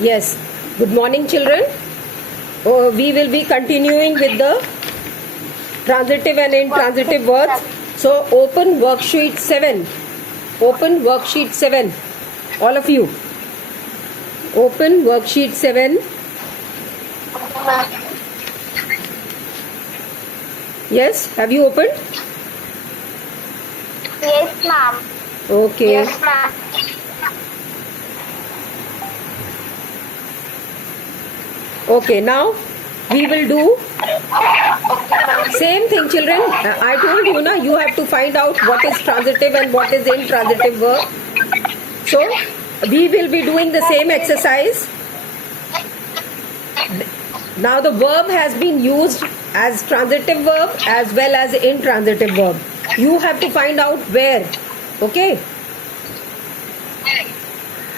Yes. Good morning, children. We will be continuing with the transitive and intransitive words. So, open worksheet 7. Open worksheet 7. All of you. Open worksheet 7. Yes. Have you opened? Yes, ma'am. Okay. Yes, ma'am. Okay. Now we will do same thing, children. I told you, na, you have to find out what is transitive and what is intransitive verb. So we will be doing the same exercise. Now the verb has been used as transitive verb as well as intransitive verb. You have to find out where. Okay.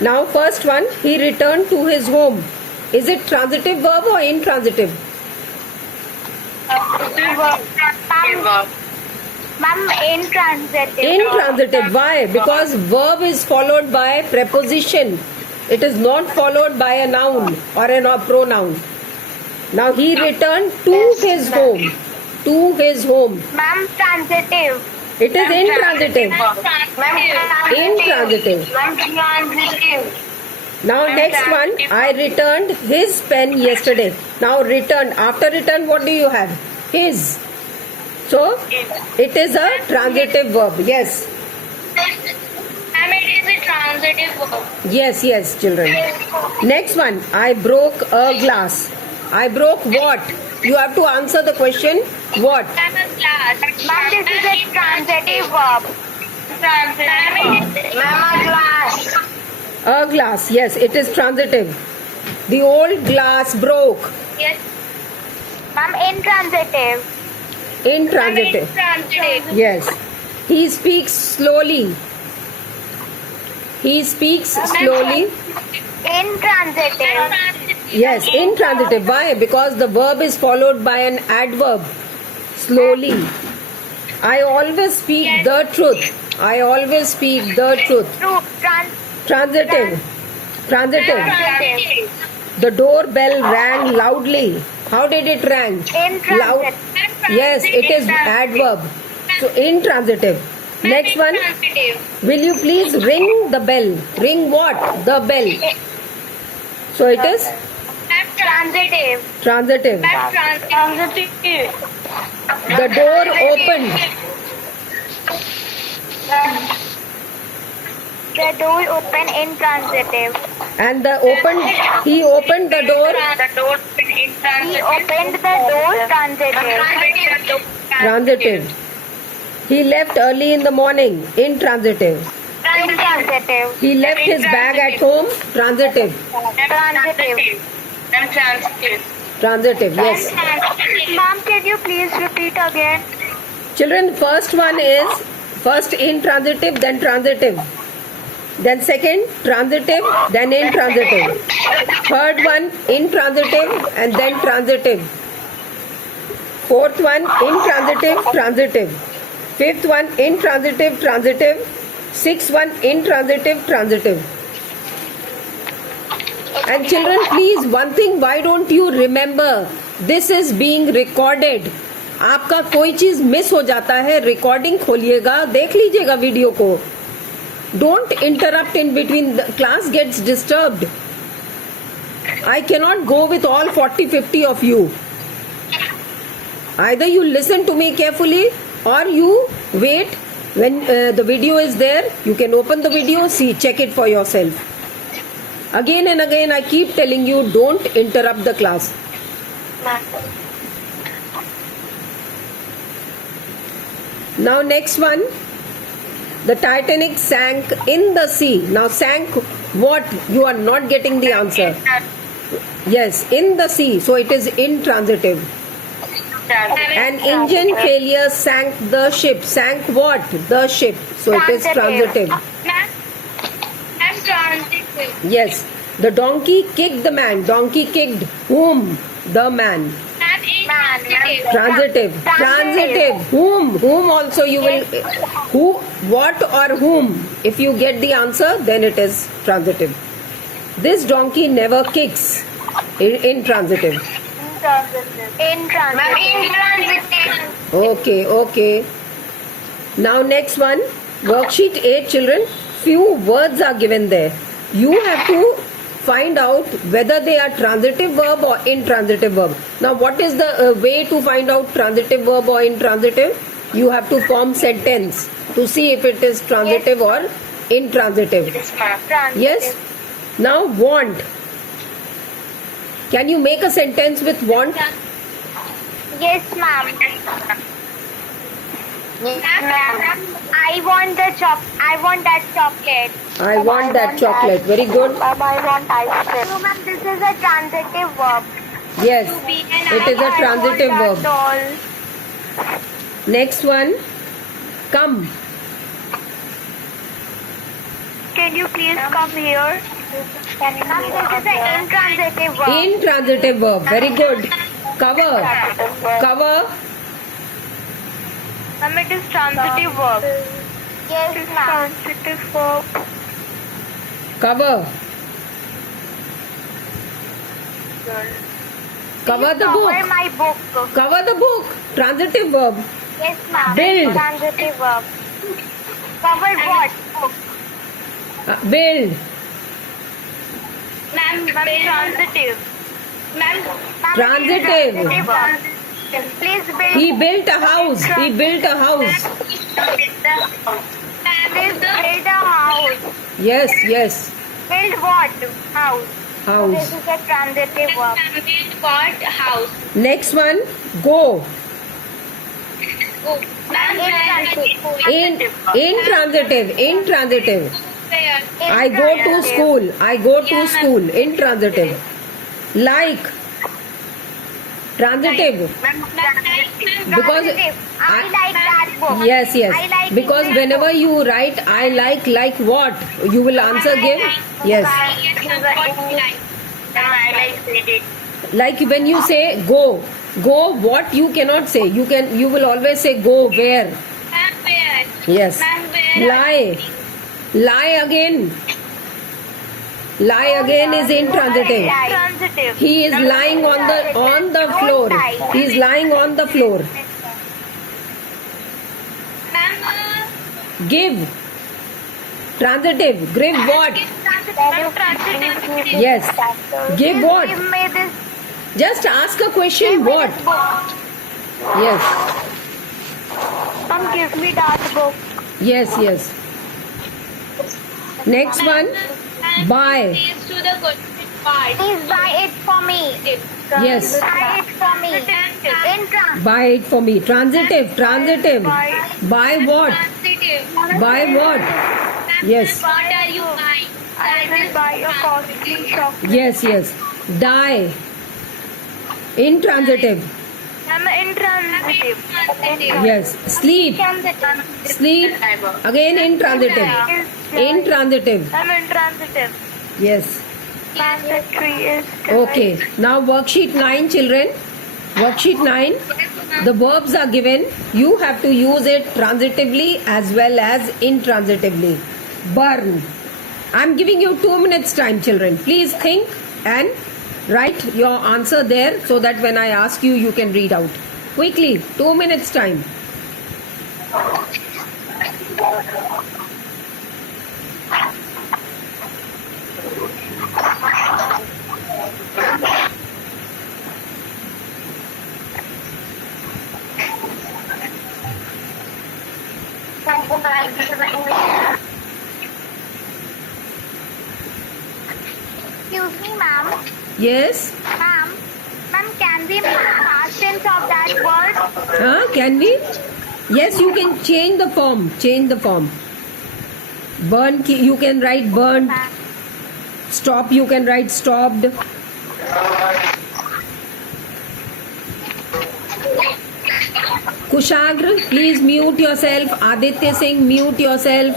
Now first one, he returned to his home. Is it transitive verb or intransitive? Ma'am, intransitive. Intransitive. Why? Because verb is followed by preposition. It is not followed by a noun or a pronoun. Now he returned to his home. To his home. Ma'am, transitive. It is intransitive. Intransitive. Transitive. Now next one, I returned his pen yesterday. Now returned. After return, what do you have? His. So it is a transitive verb. Yes. Ma'am, it is a transitive verb. Yes, yes, children. Next one, I broke a glass. I broke what? You have to answer the question. What? Ma'am, a glass. Ma'am, this is a transitive verb. Transitive. Ma'am, a glass. A glass. Yes, it is transitive. The old glass broke. Yes. Ma'am, intransitive. Intransitive. Intransitive. Yes. He speaks slowly. He speaks slowly. Intransitive. Yes, intransitive. Why? Because the verb is followed by an adverb. Slowly. I always speak the truth. I always speak the truth. True. Transitive. Transitive. Transitive. The doorbell rang loudly. How did it rang? Loud. Yes, it is adverb. So intransitive. Next one. Will you please ring the bell? Ring what? The bell. So it is Transitive. transitive. Transitive. The door opened. The door open intransitive. And he opened the door. He opened the door transitive. Transitive. He left early in the morning. Intransitive. Intransitive. He left his bag at home. Transitive. Transitive. Transitive. Yes. Ma'am, can you please repeat again? Children, first one is first intransitive, then transitive. Then second, transitive, then intransitive. Third one, intransitive, and then transitive. Fourth one, intransitive, transitive. Fifth one, intransitive, transitive. Sixth one, intransitive, transitive. And children, please, one thing, why don't you remember? This is being recorded. आपका कोई चीज miss हो जाता है, recording खोलिएगा, देख लीजिएगा video को. Don't interrupt in between. The class gets disturbed. I cannot go with all 40-50 of you. Either you listen to me carefully or you wait. When the video is there, you can open the video, see, check it for yourself. Again and again, I keep telling you, don't interrupt the class. Now next one. The Titanic sank in the sea. Now sank what? You are not getting the answer. Yes, in the sea. So it is intransitive. An engine failure sank the ship. Sank what? The ship. So it is transitive. Yes. The donkey kicked the man. Donkey kicked whom? The man. Transitive. Transitive. Whom? Whom also you will. Who? What or whom? If you get the answer, then it is transitive. This donkey never kicks. Intransitive. Intransitive. Okay. Now next one, worksheet 8 children, few words are given there. You have to find out whether they are transitive verb or intransitive verb. Now what is the way to find out transitive verb or intransitive? You have to form sentence to see if it is transitive or intransitive. Yes? Now want. Can you make a sentence with want? Yes, ma'am. I want that chocolate. I want that chocolate. Very good. Ma'am, I want ice cream. So, ma'am, this is a transitive verb. Yes, it is a transitive verb. Doll. Next one, come. Can you please come here? Ma'am, this is an intransitive verb. Intransitive verb. Very good. Cover. Cover. Ma'am, it is transitive verb. Yes, ma'am. Transitive verb. Cover. Cover the Cover book. my book. Cover the book. Transitive verb. Yes, ma'am. Build. Transitive verb. Cover what? Book. Build. Ma'am, transitive. Ma'am, Transitive. Please build. He built a house. He built a house. Please build a house. Yes. Build what? House. This House. is a transitive verb. Build what? House. Next one, go. Intransitive. I go to school. I go to school. Intransitive. Like. Transitive. Because I like that book. yes. I like Because that whenever you write I like what, you will answer give. Yes. I like it. Like when you say go what you cannot say. You will always say go where. Yes. Lie again. Lie again is intransitive. Transitive. He is lying on the floor. He is lying on the floor. Give. Transitive. Give what? Yes. Give what? Give me this. Just ask a question. What? Yes. Come give me that book. Yes. Next one. Buy. Please buy it for me. Yes. Buy it for me. Buy it for me. Transitive. Buy what? Buy what? Yes. What are you buying? I will buy a costly chocolate. Yes. Die. Intransitive. I'm intransitive. Yes. Sleep. Again intransitive. Intransitive. I'm intransitive. Yes. Tree is Okay. Now worksheet 9 children. Worksheet 9. The verbs are given. You have to use it transitively as well as intransitively. Burn. I'm giving you 2 minutes time children. Please think and write your answer there so that when I ask you, you can read out. Quickly. 2 minutes time. Excuse me, ma'am. Yes. Ma'am, can we make past tense of that word? Can we? Yes, you can change the form. Burn, you can write burned. Stop, you can write stopped. Kushagra, please mute yourself. Aditya Singh, mute yourself.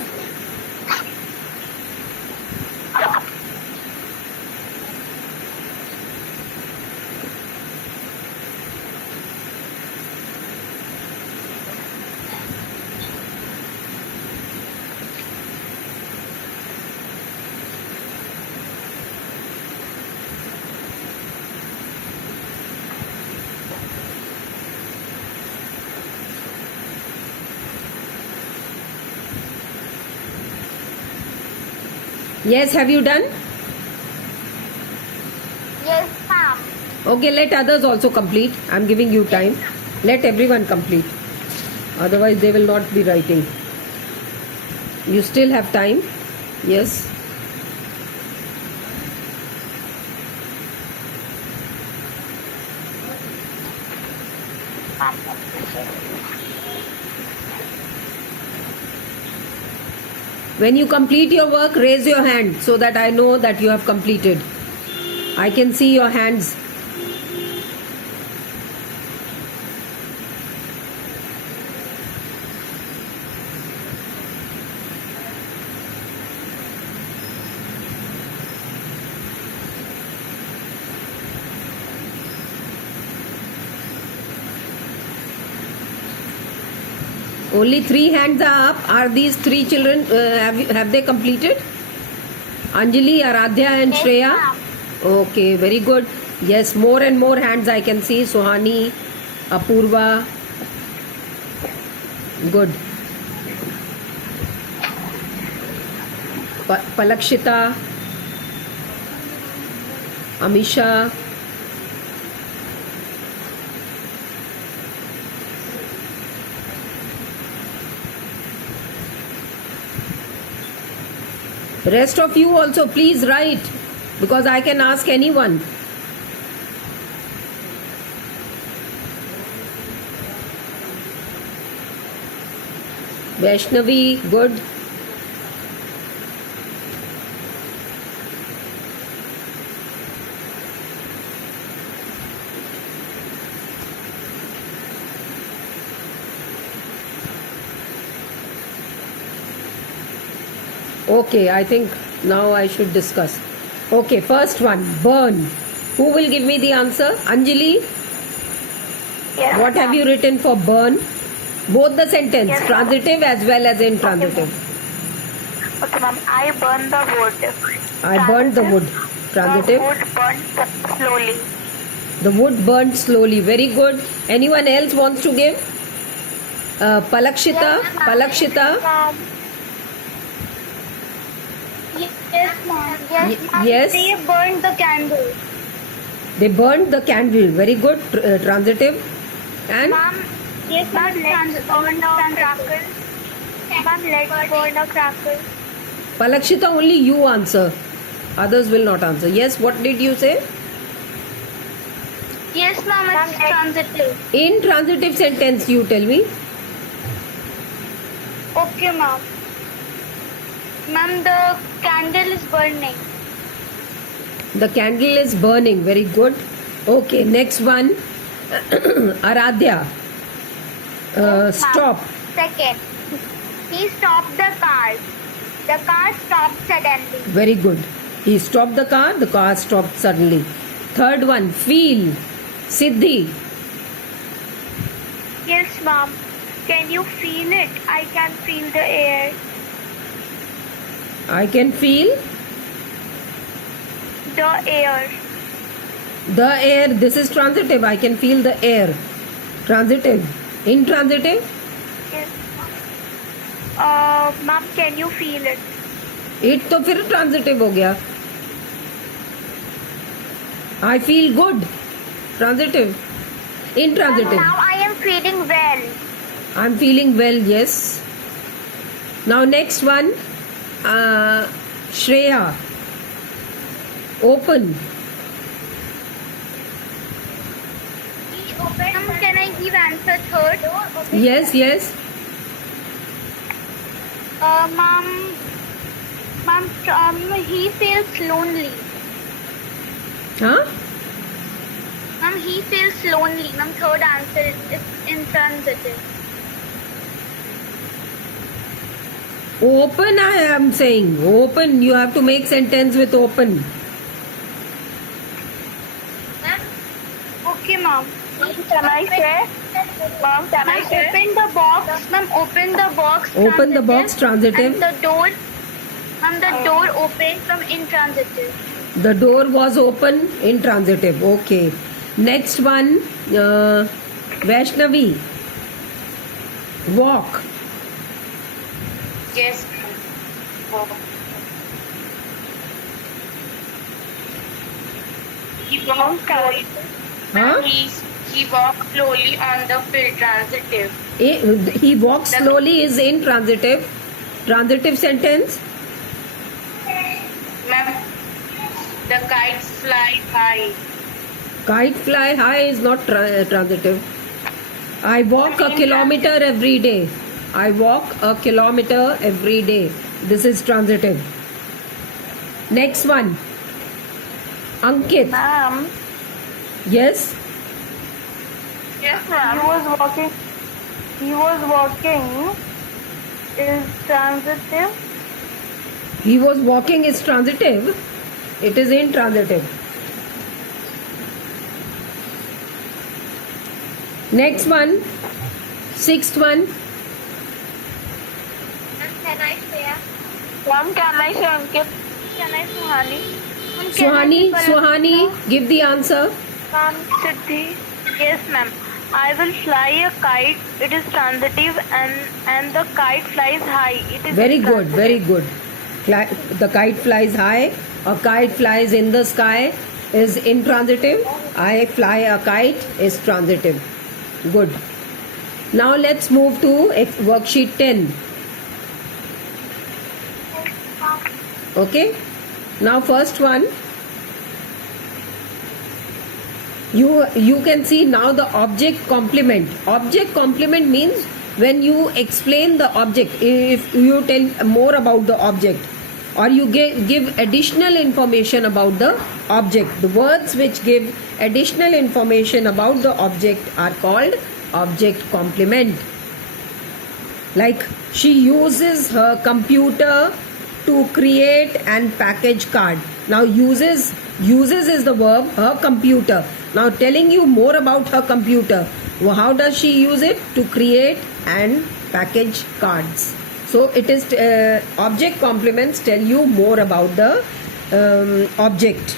Yes, have you done? Yes, ma'am. Okay, let others also complete. I'm giving you time. Let everyone complete. Otherwise, they will not be writing. You still have time. Yes. When you complete your work, raise your hand so that I know that you have completed. I can see your hands. Only 3 hands are up. Are these 3 children, have they completed? Anjali, Aradhya and Yes, Shreya? ma'am. Okay, very good. Yes, more and more hands I can see. Sohani, Apurva. Good. Palakshita, Amisha. Rest of you also please write, because I can ask anyone. Vaishnavi, good. Okay, I think now I should discuss. Okay, first one, burn. Who will give me the answer? Anjali, Yes, what have ma'am. you written for burn? Both the sentence, Yes, ma'am. transitive as well as intransitive. Okay, ma'am. I burned the wood. I burned the wood. Transitive. The wood burned slowly. The wood burned slowly. Very good. Anyone else wants to give? Palakshita. Yes, ma'am. Palakshita. Yes, ma'am. Yes, ma'am. Yes. They burned the candle. They burned the candle. Very good. Transitive. And Ma'am, yes, ma'am. Let's burn a crackle. Ma'am, let's burn a crackle. Palakshita, only you answer. Others will not answer. Yes, what did you say? Yes, ma'am. It's transitive. Intransitive sentence, you tell me. Okay, ma'am. Ma'am, the candle is burning. The candle is burning. Very good. Okay, next one. Aradhya. Stop. Second, he stopped the car. The car stopped suddenly. Very good. He stopped the car stopped suddenly. Third one, feel. Siddhi. Yes, ma'am. Can you feel it? I can feel the air. I can feel The air. the air. This is transitive. I can feel the air. Transitive. Intransitive. Yes, ma'am, can you feel it? It तो फिर transitive हो गया. I feel good. Transitive. Intransitive. Now I am feeling well. I'm feeling well. Yes. Now next one. Shreya. Open. Ma'am, can I give answer third? Yes, yes. Ma'am, he feels lonely. Huh? Ma'am, he feels lonely. Ma'am, third answer is intransitive. Open, I am saying. Open. You have to make sentence with open. Ma'am, okay, ma'am. Can I say? Ma'am, can I say? Open the box. Ma'am, open the box. Open the box, transitive. And the door. Ma'am, the door opened from intransitive. The door was open. Intransitive. Okay. Next one. Vaishnavi. Walk. Yes. He walked slowly. Huh? He walked slowly on the field. Transitive. He walks slowly is intransitive. Transitive sentence. Ma'am, the kites fly high. Kite fly high is not transitive. I walk a kilometer every day. I walk a kilometer every day. This is transitive. Next one. Ankit. Ma'am. Yes. Yes, ma'am. He was walking. Is transitive. He was walking is transitive. It is intransitive. Next one. Sixth one. Can I say? Ma'am, can I say Ankit? Can I Suhani? Suhani, give the answer. Ma'am, Siddhi. Yes, ma'am. I will fly a kite. It is transitive and the kite flies high. It is Very good, intransitive. very good. The kite flies high. A kite flies in the sky is intransitive. I fly a kite is transitive. Good. Now let's move to worksheet 10. Okay. Now first one. You can see now the object complement. Object complement means when you explain the object, if you tell more about the object or you give additional information about the object, the words which give additional information about the object are called object complement. Like she uses her computer to create and package card. Now uses is the verb, her computer. Now telling you more about her computer. Well, how does she use it? To create and package cards. So it is object complements tell you more about the object.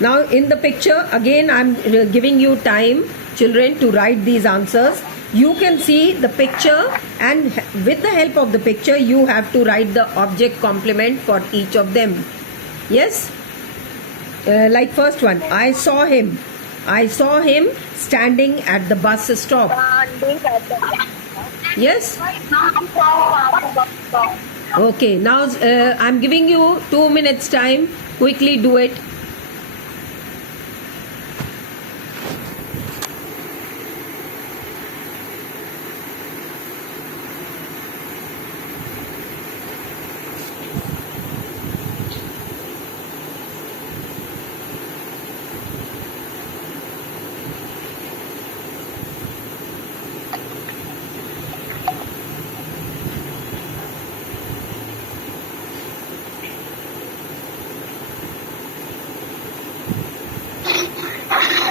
Now in the picture again I'm giving you time, children, to write these answers. You can see the picture and with the help of the picture you have to write the object complement for each of them. Yes? Like first one, I saw him standing at the bus stop. Yes? Okay, now I'm giving you 2 minutes time. Quickly do it.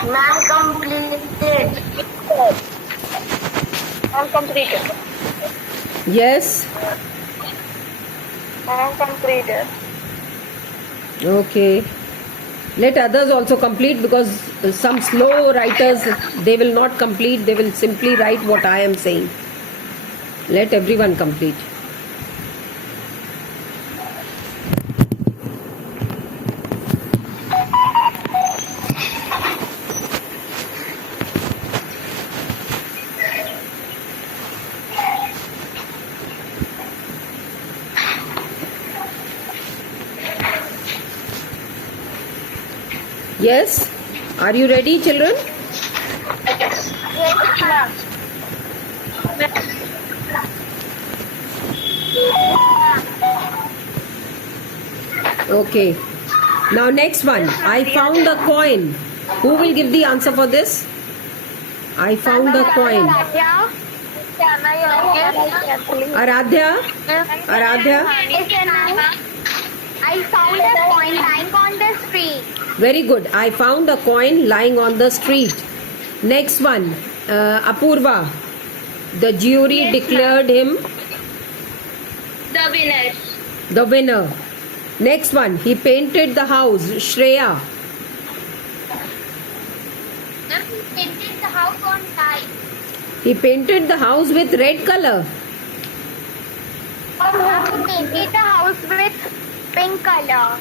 Ma'am, completed. Ma'am, completed. Yes? Ma'am, completed. Okay. Let others also complete because some slow writers, they will not complete, they will simply write what I am saying. Let everyone complete. Yes? Are you ready, children? Yes, ma'am. Okay. Now next one. I found a coin. Who will give the answer for this? I found a coin. Can I Aradhya? Aradhya? I found a coin lying on the street. Very good. I found a coin lying on the street. Next one. Apurva. The jury declared him The winner. the winner. Next one. He painted the house. Shreya. He painted the house on time. He painted the house with red color. He painted the house with pink color.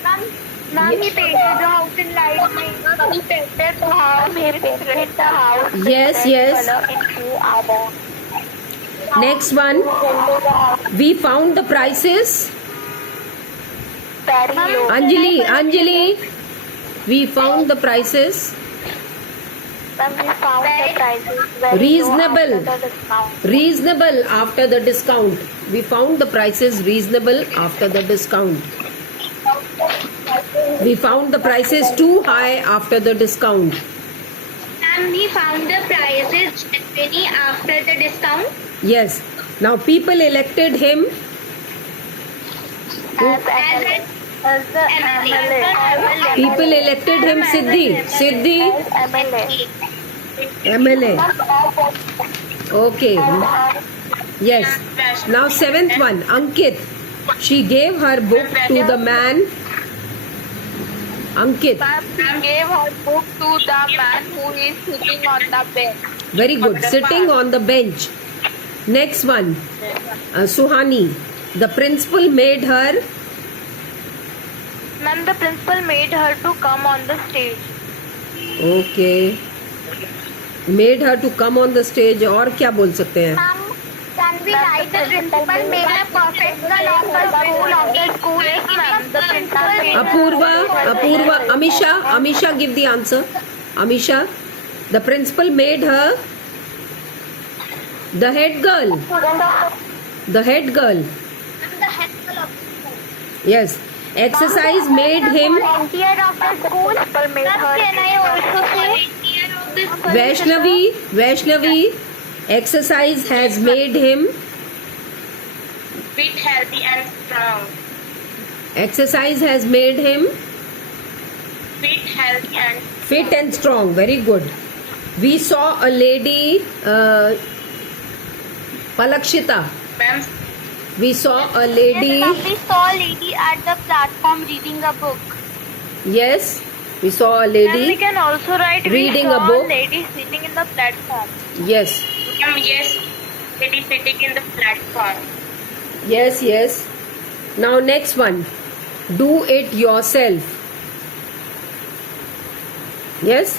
Ma'am, he painted the house in light green. He painted the house. He painted the house. with Yes, red yes. Color in 2 hours. Next one. We found the prices. Very low. Anjali. We found the prices. Ma'am, we found the prices very Reasonable. low after the discount. Reasonable after the discount. We found the prices reasonable after the discount. We found the prices too high after the discount. And we found the prices genuinely after the discount. Yes. Now people elected him. As the MLA. People elected him Siddhi. MLA. Okay. Yes. Now seventh one. Ankit. She gave her book to the man. Ankit. She gave her book to the man who is sitting on the bench. Very good. Sitting on the bench. Next one. Suhani. The principal made her. Ma'am, the principal made her to come on the stage. Okay. Made her to come on the stage. और क्या बोल सकते हैं? Ma'am, can we write the principal made a perfect girl of the school? Yes, ma'am. The principal made Apurva, Amisha, give the answer. Amisha, the principal made her the head girl. The head girl. Yes. Exercise made him. volunteer of the school. Ma'am, can I also say? Vaishnavi, exercise has made him. Fit, healthy and strong. Exercise has made him Fit, healthy and fit and strong. Very good. We saw a lady, Palakshita. Ma'am, We saw a lady. we saw a lady at the platform reading a book. Yes, we saw a And we lady. can also write Reading we a saw book. lady sitting in the platform. Yes, Yes, lady sitting in the platform. yes. Now next one. Do it yourself. Yes.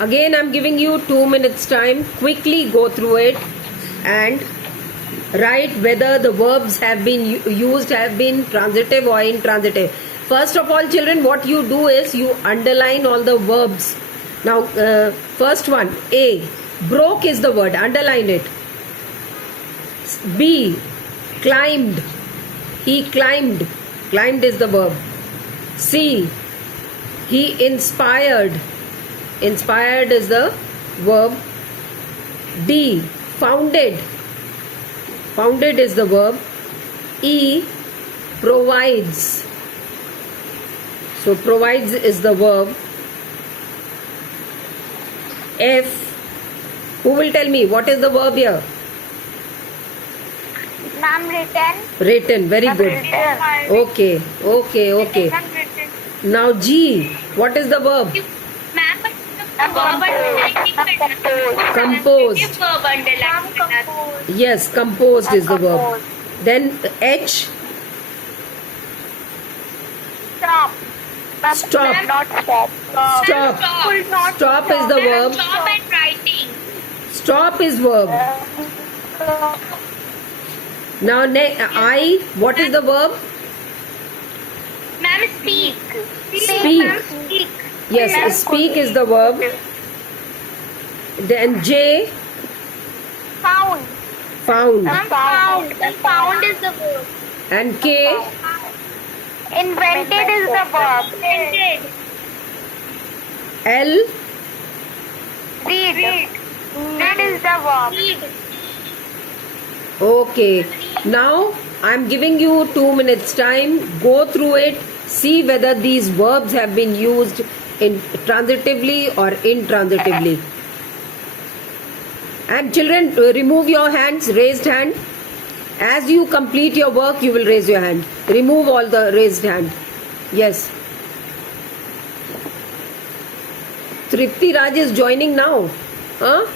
Again, I'm giving you 2 minutes time. Quickly go through it and write whether the verbs have been used, have been transitive or intransitive. First of all, children, what you do is you underline all the verbs. Now, first one, A. Broke is the word. Underline it. B. Climbed. He climbed. Climbed is the verb. C. He inspired. Inspired is the verb. D. Founded. Founded is the verb. E. Provides. So provides is the verb. F. Who will tell me what is the verb here? Ma'am, written. Written. Very good. Okay. Now G. What is the verb? Composed. Yes, composed is the verb. Then H. Stop. Stop. Not stop. Stop. Stop is the verb. Stop at writing. Stop is verb. Now I. What is the verb? Ma'am, speak. Speak. Ma'am, speak. Yes, speak is the verb. Then J. Found. Found. Ma'am, found. Found is the verb. And K. Invented is the verb. Invented. L. Read. Read is the verb. Okay. Now I'm giving you 2 minutes time. Go through it. See whether these verbs have been used in transitively or intransitively. And children, remove your hands, raised hand. As you complete your work, you will raise your hand. Remove all the raised hand. Yes. Tripti Raj is joining now. Huh?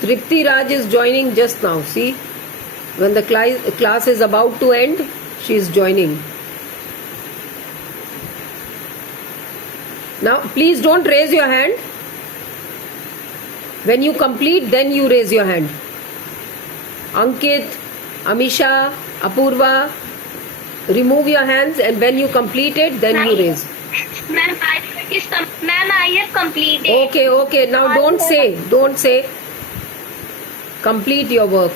Tripti Raj is joining just now. See? When the class is about to end, she is joining. Now, please don't raise your hand. When you complete, then you raise your hand. Ankit, Amisha, Apurva, remove your hands, and when you complete it, then you raise. Ma'am, I have completed. Okay. Now don't say. Complete your work.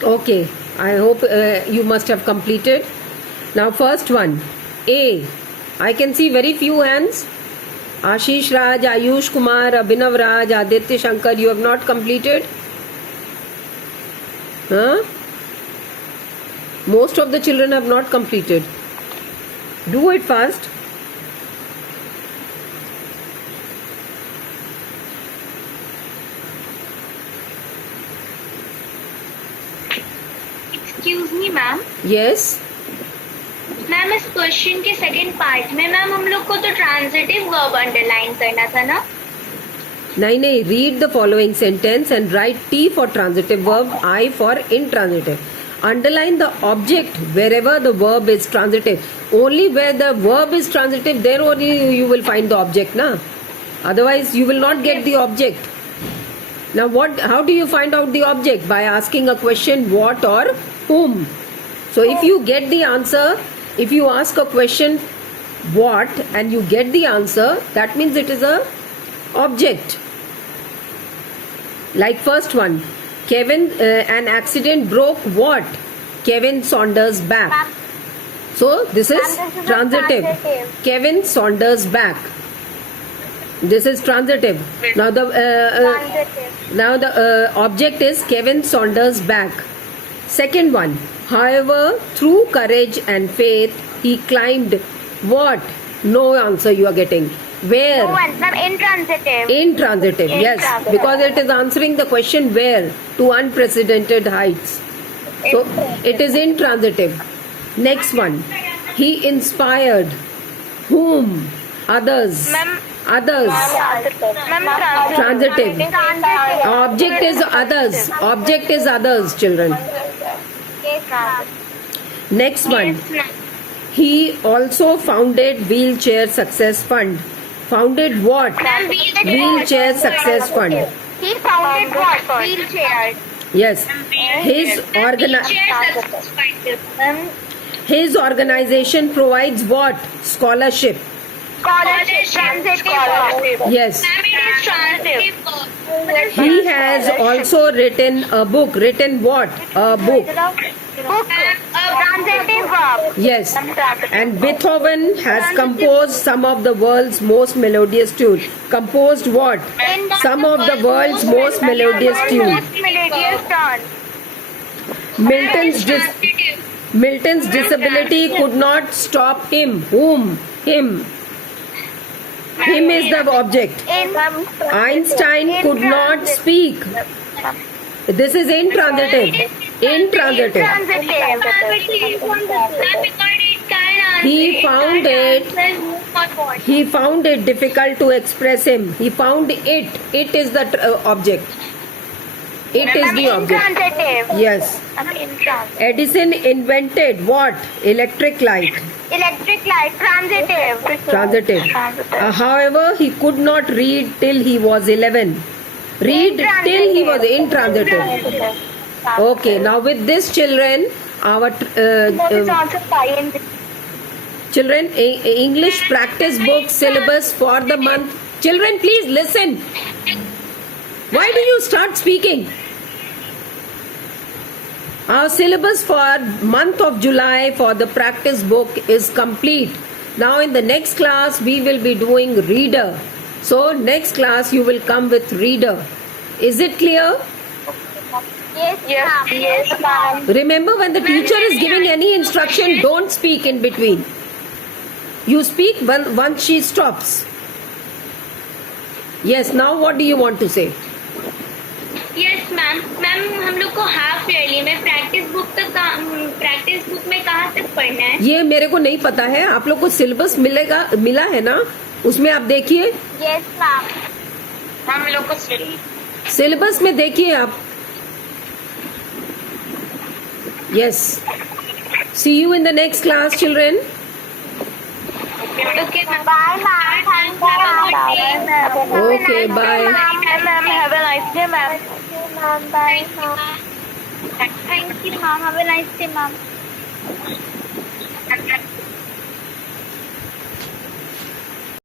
Okay, I hope you must have completed. Now, first one, A. I can see very few hands. Ashish Raj, Ayush Kumar, Abhinav Raj, Aditya Shankar, you have not completed? Huh? Most of the children have not completed. Do it fast. Excuse me ma'am Yes. Ma'am इस question के second part में ma'am हम लोग को तो transitive verb underline करना था ना. नहीं, read the following sentence and write T for transitive verb, I for intransitive. Underline the object wherever the verb is transitive. Only where the verb is transitive, there only you will find the object, na? Otherwise, you will not get the object. Now, how do you find out the object? By asking a question, what or whom. So, if you get the answer, if you ask a question, what, and you get the answer, that means it is a object. Like first one, Kevin, an accident broke what? Kevin Saunders' back. So, this is transitive. Kevin Saunders' back. This is transitive. Now the object is Kevin Saunders' back. Second one, however, through courage and faith, he climbed what? No answer you are getting. Where? No answer. Intransitive. Intransitive, yes. Intransitive. Because it is answering the question where? To unprecedented heights. So, it is intransitive. Next one, he inspired whom? Others. Ma'am. Others. Ma'am, Transitive. Object is others. Object is others, children. Next one. He also founded Wheelchair Success Fund. Founded what? Wheelchair Success Fund. He founded what? Wheelchair. Yes. His organization provides what? Scholarship. Scholarship. Yes. Transitive. He has also written a book. Written what? A book. Transitive verb. Yes. And Beethoven has composed some of the world's most melodious tunes. Composed what? Some of the world's most melodious tunes. Milton's disability could not stop him. Whom? Him. Him is the object. Einstein could not speak. This is intransitive. Intransitive. He found it difficult to express him. He found it. It is the object. It is the object. Yes. Edison invented what? Electric light. Electric light. Transitive. Transitive. However, he could not read till he was 11. Read till he was intransitive. Okay, now with this children, our also ing. children, English practice book syllabus for the month. Children, please listen. Why do you start speaking? Our syllabus for month of July for the practice book is complete. Now in the next class we will be doing reader. So next class you will come with reader. Is it clear? Yes, ma'am. Remember, when the teacher is giving any instruction, don't speak in between. You speak once she stops. Yes, now what do you want to say? Yes ma'am हम लोग को half yearly में practice book में कहाँ तक पढ़ना है? ये मेरे को नहीं पता है. आप लोग को सिलेबस मिला है ना, उसमें आप देखिए. Yes, ma'am. हम लोग को सिलेबस में देखिए आप. Yes. See you in the next class, children. Okay Bye, ma'am. Thank you, ma'am. Okay, bye. Ma'am, have a nice day, ma'am. Ma'am, bye, ma'am. Thank Thank you, ma'am. Have a nice day, ma'am. You